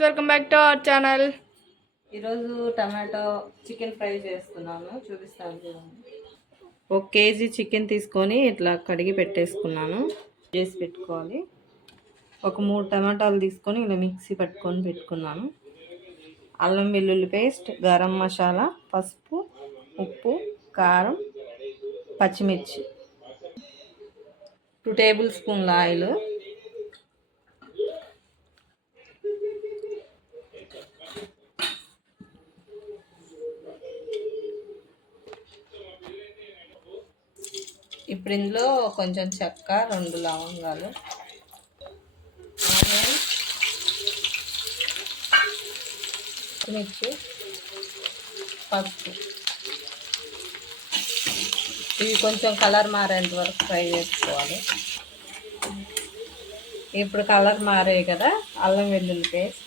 Welcome back to our channel. ఈరోజు tomato chicken fry చేస్తున్నాను, చూపిస్తాను చూడండి. 1 కేజీ చికెన్ తీసుకొని ఇట్లా కడిగి పెట్టేసుకున్నాను, చేసి పెట్టుకోవాలి. ఒక 3 టమాటాలు తీసుకొని ఇలా మిక్సీ పట్టుకొని పెట్టుకున్నాను. అల్లం వెల్లుల్లి పేస్ట్, గరం మసాలా, పసుపు, ఉప్పు, కారం, పచ్చిమిర్చి, 2 టేబుల్ స్పూన్ల ఆయిల్, ఇప్పుడు ఇందులో కొంచెం చెక్క, 2 లవంగాలు, ఆనియన్, మిర్చి, పసుపు, ఇవి కొంచెం కలర్ మారేంత వరకు ఫ్రై చేసుకోవాలి. ఇప్పుడు కలర్ మారాయి కదా, అల్లం వెల్లుల్లి పేస్ట్,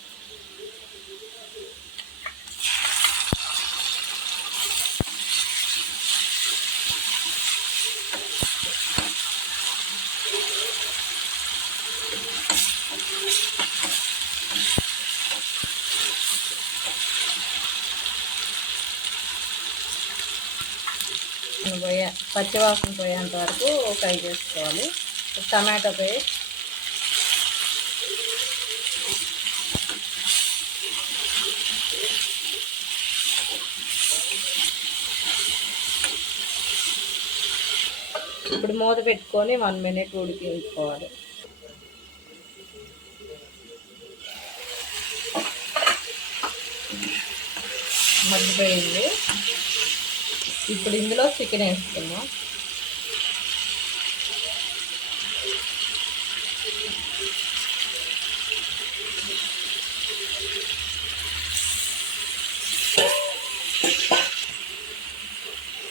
పచ్చివాసన పోయేంత వరకు ఫ్రై చేసుకోవాలి. టమాటో పేస్ట్, ఇప్పుడు మూత పెట్టుకొని 1 మినిట్ ఉడికించుకోవాలి. మగ్గిపోయింది. ఇప్పుడు ఇందులో చికెన్ వేసుకున్నాం.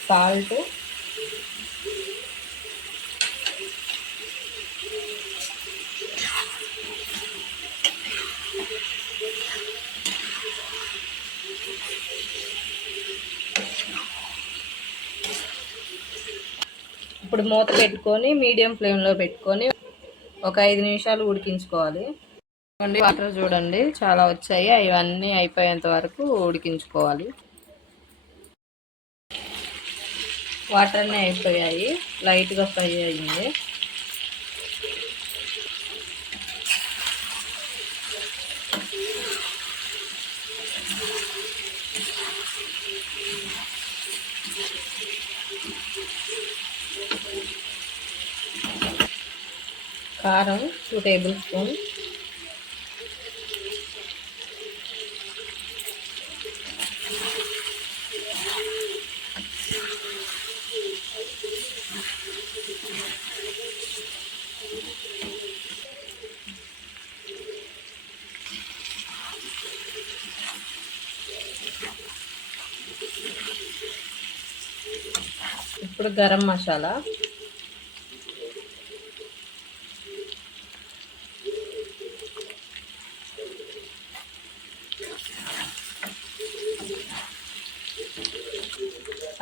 సాల్ట్, ఇప్పుడు మూత పెట్టుకొని మీడియం ఫ్లేమ్లో పెట్టుకొని ఒక 5 నిమిషాలు ఉడికించుకోవాలి. వాటర్ చూడండి చాలా వచ్చాయి, ఇవన్నీ అయిపోయేంత వరకు ఉడికించుకోవాలి. వాటర్ అన్నీ అయిపోయాయి, లైట్గా ఫ్రై అయ్యింది. కారం 2 టేబుల్ స్పూన్, ఇప్పుడు గరం మసాలా,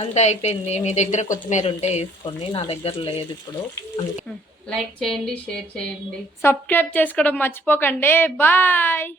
అంతా అయిపోయింది. మీ దగ్గర కొత్తిమీర ఉంటే వేసుకోండి, నా దగ్గర లేదు ఇప్పుడు. లైక్ చేయండి, షేర్ చేయండి, సబ్స్క్రైబ్ చేసుకోవడం మర్చిపోకండి. బాయ్.